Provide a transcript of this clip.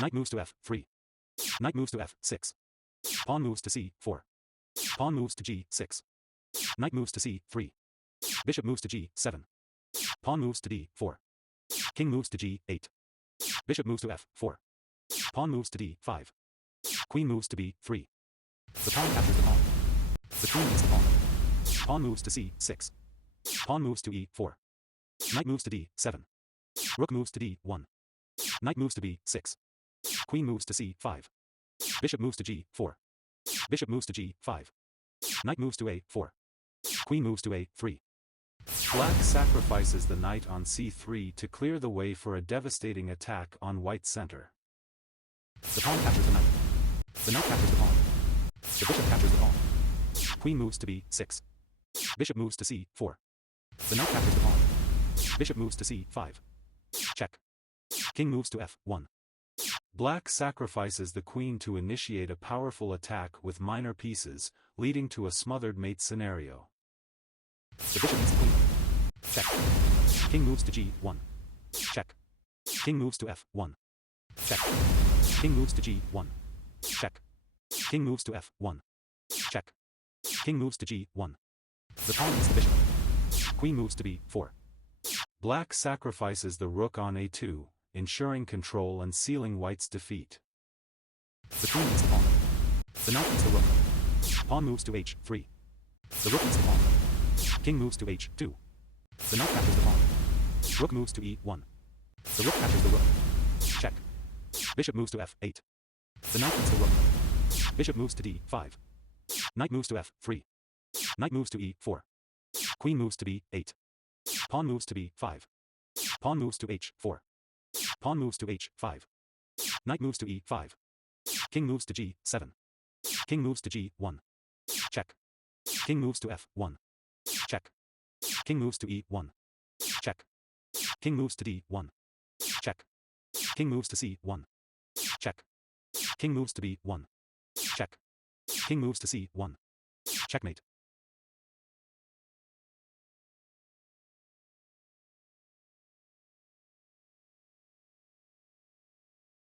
Knight moves to f3. Knight moves to f6. Pawn moves to c4. Pawn moves to g6. Knight moves to c3. Bishop moves to g7. Pawn moves to d4. King moves to g8. Bishop moves to f4. Pawn moves to d5. Queen moves to b3. The pawn captures the pawn. The queen meets the pawn. Pawn moves to c6. Pawn moves to e4. Knight moves to d7. Rook moves to d1. Knight moves to b6. Queen moves to c5. Bishop moves to g4. Bishop moves to g5. Knight moves to a4. Queen moves to a3. Black sacrifices the knight on c3 to clear the way for a devastating attack on white's center. The pawn captures the knight. The knight captures the pawn. The bishop captures the pawn. Queen moves to b6. Bishop moves to c4. The knight captures the pawn. Bishop moves to c5. Check. King moves to f1. Black sacrifices the queen to initiate a powerful attack with minor pieces, leading to a smothered mate scenario. The bishop meets the queen. Check. King moves to g1. Check. King moves to f1. Check. King moves to g1. Check. King moves to f1. Check. King moves to g1. The pawn meets the bishop. Queen moves to b4. Black sacrifices the rook on a2, ensuring control and sealing white's defeat. The queen meets the pawn. The knight meets the rook. Pawn moves to h3. The rook meets the pawn. King moves to h2. The knight captures the pawn. Rook moves to e1. The rook captures the rook. Check. Bishop moves to f8. The knight meets the rook. Bishop moves to d5. Knight moves to f3. Knight moves to e4. Queen moves to b8. Pawn moves to b5. Pawn moves to h4. Pawn moves to h5. Knight moves to e5. King moves to g7. King moves to g1. Check. King moves to f1. Check. King moves to e1. Check. King moves to d1. Check. King moves to c1. Check. King moves to b1. Check. King moves to c1. Checkmate.